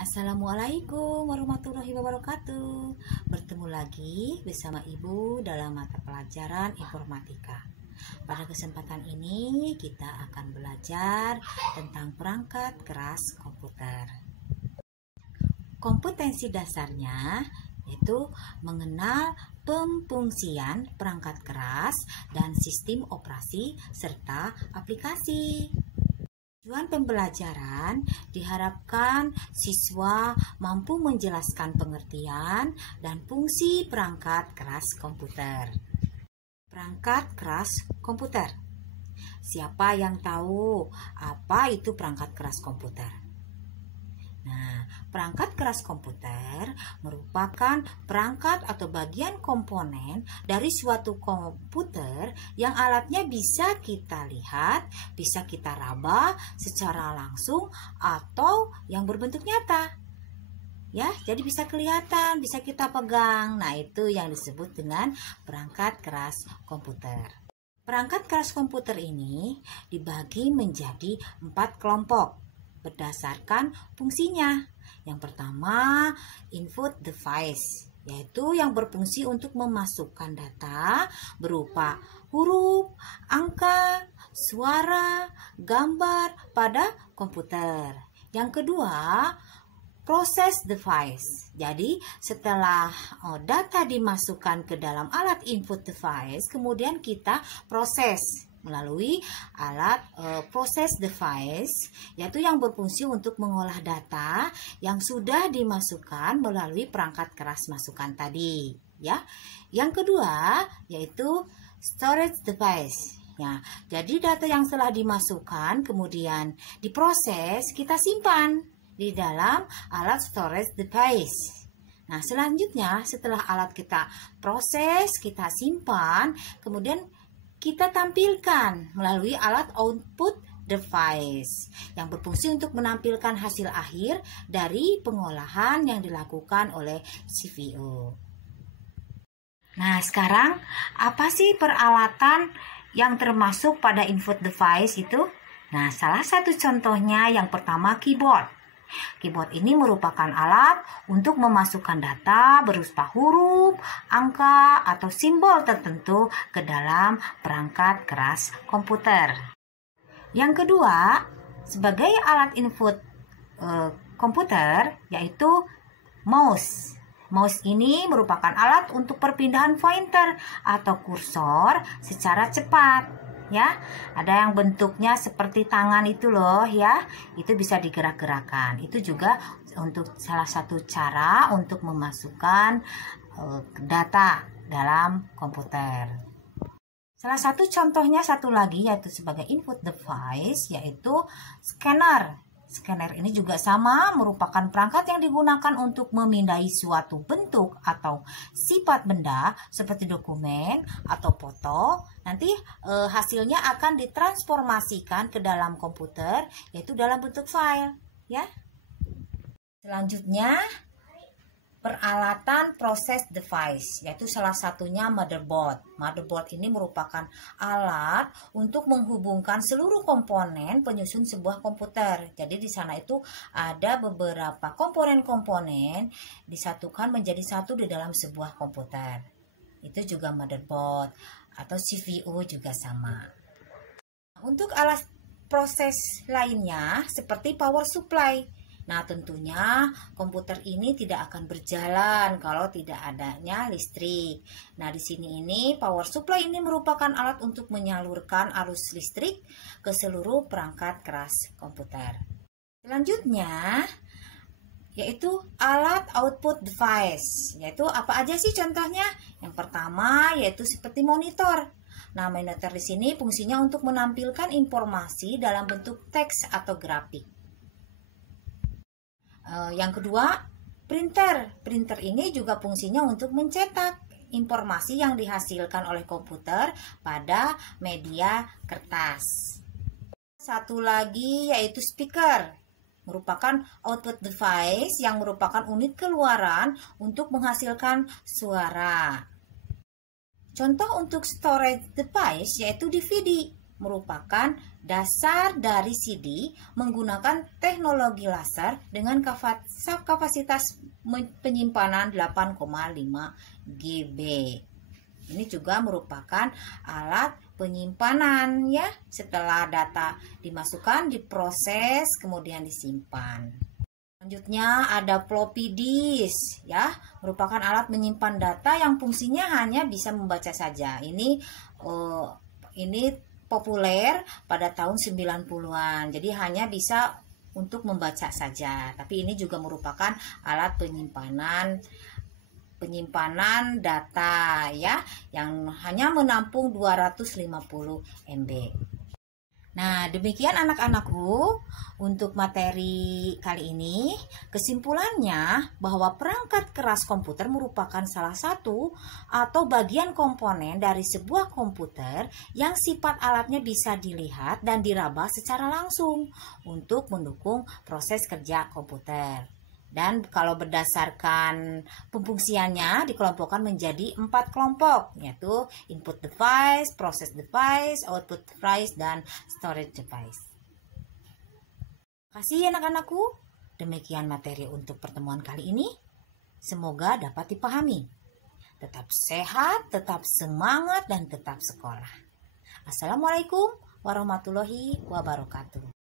Assalamualaikum warahmatullahi wabarakatuh. Bertemu lagi bersama Ibu dalam mata pelajaran informatika. Pada kesempatan ini kita akan belajar tentang perangkat keras komputer. Kompetensi dasarnya yaitu mengenal pemfungsian perangkat keras dan sistem operasi serta aplikasi. Tujuan pembelajaran diharapkan siswa mampu menjelaskan pengertian dan fungsi perangkat keras komputer. Perangkat keras komputer. Siapa yang tahu apa itu perangkat keras komputer? Nah, perangkat keras komputer merupakan perangkat atau bagian komponen dari suatu komputer yang alatnya bisa kita lihat, bisa kita raba secara langsung atau yang berbentuk nyata. Ya, jadi bisa kelihatan, bisa kita pegang. Nah, itu yang disebut dengan perangkat keras komputer. Perangkat keras komputer ini dibagi menjadi 4 kelompok berdasarkan fungsinya. Yang pertama, input device, yaitu yang berfungsi untuk memasukkan data berupa huruf, angka, suara, gambar pada komputer. Yang kedua, proses device. Jadi setelah data dimasukkan ke dalam alat input device, kemudian kita proses melalui alat proses device, yaitu yang berfungsi untuk mengolah data yang sudah dimasukkan melalui perangkat keras masukan tadi, ya. Yang kedua yaitu storage device. Ya, jadi data yang telah dimasukkan kemudian diproses, kita simpan di dalam alat storage device. Nah, selanjutnya setelah alat kita proses, kita simpan, kemudian kita tampilkan melalui alat output device yang berfungsi untuk menampilkan hasil akhir dari pengolahan yang dilakukan oleh CPU. Nah, sekarang apa sih peralatan yang termasuk pada input device itu? Nah, salah satu contohnya yang pertama keyboard. Keyboard ini merupakan alat untuk memasukkan data berupa huruf, angka, atau simbol tertentu ke dalam perangkat keras komputer. Yang kedua, sebagai alat input komputer yaitu mouse. Mouse ini merupakan alat untuk perpindahan pointer atau kursor secara cepat. Ya, ada yang bentuknya seperti tangan itu loh ya, itu bisa digerak-gerakkan. Itu juga untuk salah satu cara untuk memasukkan data dalam komputer. Salah satu contohnya satu lagi yaitu sebagai input device yaitu scanner. Scanner ini juga sama, merupakan perangkat yang digunakan untuk memindai suatu bentuk atau sifat benda seperti dokumen atau foto. Nanti hasilnya akan ditransformasikan ke dalam komputer, yaitu dalam bentuk file. Ya. Selanjutnya, peralatan proses device, yaitu salah satunya motherboard. Motherboard ini merupakan alat untuk menghubungkan seluruh komponen penyusun sebuah komputer. Jadi di sana itu ada beberapa komponen-komponen disatukan menjadi satu di dalam sebuah komputer. Itu juga motherboard atau CPU juga sama. Untuk alat proses lainnya seperti power supply. Nah, tentunya komputer ini tidak akan berjalan kalau tidak adanya listrik. Nah, di sini ini power supply ini merupakan alat untuk menyalurkan arus listrik ke seluruh perangkat keras komputer. Selanjutnya, yaitu alat output device. Yaitu apa aja sih contohnya? Yang pertama yaitu seperti monitor. Nah, monitor di sini fungsinya untuk menampilkan informasi dalam bentuk teks atau grafik. Yang kedua, printer. Printer ini juga fungsinya untuk mencetak informasi yang dihasilkan oleh komputer pada media kertas. Satu lagi yaitu speaker. Merupakan output device yang merupakan unit keluaran untuk menghasilkan suara. Contoh untuk storage device yaitu DVD. merupakan dasar dari CD menggunakan teknologi laser dengan kapasitas penyimpanan 8,5 GB. Ini juga merupakan alat penyimpanan ya. Setelah data dimasukkan, diproses, kemudian disimpan. Selanjutnya ada floppy disk ya, merupakan alat menyimpan data yang fungsinya hanya bisa membaca saja. Ini populer pada tahun 90-an. Jadi hanya bisa untuk membaca saja. Tapi ini juga merupakan alat penyimpanan data ya, yang hanya menampung 250 MB. Nah, demikian anak-anakku untuk materi kali ini. Kesimpulannya bahwa perangkat keras komputer merupakan salah satu atau bagian komponen dari sebuah komputer yang sifat alatnya bisa dilihat dan diraba secara langsung untuk mendukung proses kerja komputer. Dan kalau berdasarkan pemfungsiannya dikelompokkan menjadi 4 kelompok, yaitu input device, process device, output device, dan storage device. Terima kasih anak-anakku. Demikian materi untuk pertemuan kali ini. Semoga dapat dipahami. Tetap sehat, tetap semangat, dan tetap sekolah. Assalamualaikum warahmatullahi wabarakatuh.